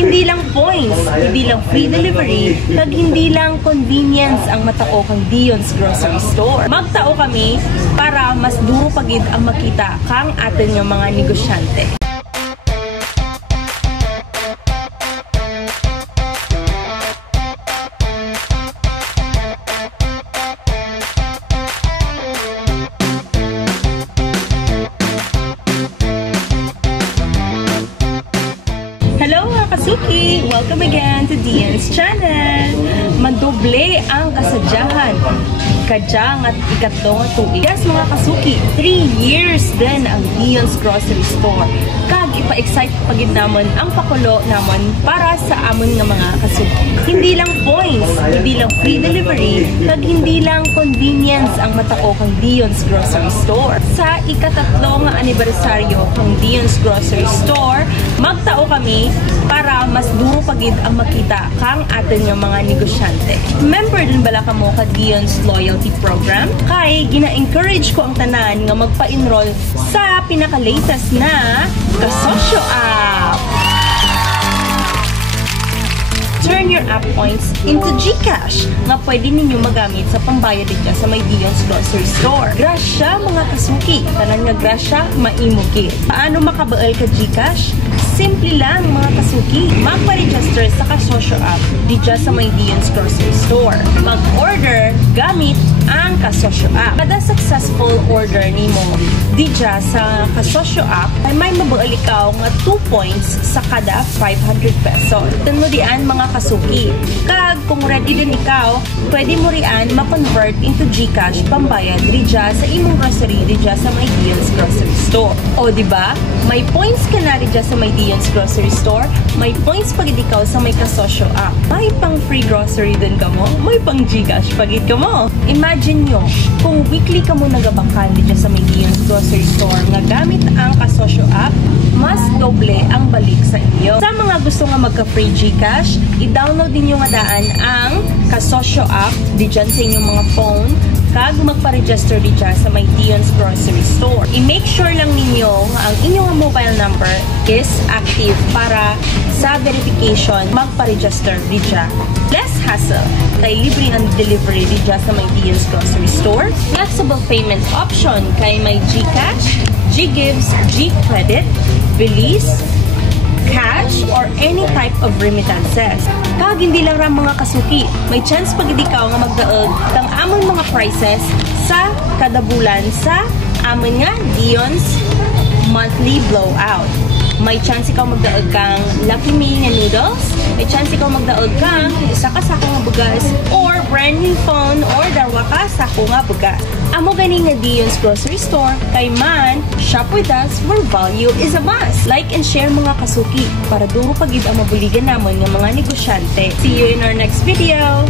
Hindi lang points, hindi lang free delivery, kag hindi lang convenience ang matao kang Dion's Grocery Store. Magtao kami para mas duro pagid ang makita kang atin nga mga negosyante. Hello mga kasuki! Welcome again to Dion's channel! Mandoble ang kasadyahan. Kadyang at ikatlong tuig. Yes mga kasuki, 3 years din ang Dion's Grocery Store. Kag ipa-excite pagid namon ang pakulo namon para sa amon nga mga kasuki. Hindi lang points, hindi lang free delivery, kag hindi lang convenience ang matao kang Dion's Grocery Store. Sa ikatatlo nga anibersaryo kang Dion's Grocery Store, magtao kami para mas duro pagid ang makita kang atin nga mga negosyante. Member din bala kamo ka Dion's Loyalty Program? Kay gina-encourage ko ang tanan nga magpa-enroll sa pinaka-latest na Kasosyo App. Turn your app points into GCash nga pwede ninyo magamit sa pambayad dito sa may Dion's Grocery Store. Grasya mga kasuki, tanan nga grasya maimugi. Paano makabaal ka GCash? Simple lang mga kasuki, magpa-register sa Kasosyo App dito sa may Dion's Grocery Store. Mag-order gamit ang Kasosyo App. Kada successful order nimo dito sa Kasosyo App ay may mabaal ikaw nga 2 points sa kada 500 pesos. Ito mo diyan mga kasuki. Kag kung ready din ikaw, pwede mo riyan ma-convert into GCash pambayad dija sa imong grocery dija sa may Dion's Grocery Store. O di ba? May points ka na dija sa may Dion's Grocery Store, may points pagid ikaw sa may Kasosyo App. May pang free grocery din ka mo, may pang GCash pagid ka mo. Imagine nyo, kung weekly ka mo nagabakal dija sa may Dion's Grocery Store nga gamit ang Kasosyo App, mas doble ang balik sa inyo. Sa mga gusto nga magka-free GCash, i-download ninyo nga daan ang Kasosyo App diyan sa inyong mga phone kag magpa-register diyan sa may Dion's Grocery Store. I-make sure lang ninyo ang inyong mobile number is active para sa verification magpa-register diyan. Less hassle, kay libre ang delivery diyan sa may Dion's Grocery Store. Flexible payment option kay may GCash, GGives, GCredit, Bilis, cash, or any type of remittances. Kag hindi lang ram mga kasuki, may chance pag ikaw nga magdaog kang amon mga prices sa kada bulan sa amon nga Dion's monthly blowout. May chance ikaw magdaog kang Lucky Me nga noodles, may chance ikaw magdaog kang isa ka sako nga bugas, or brand new phone, or darwa ka sako nga bugas. Amo gani nga Dion's Grocery Store, kay man, shop with us where value is a must. Like and share mga kasuki para duro pagid ang mabuligan namon nga mga negosyante. See you in our next video!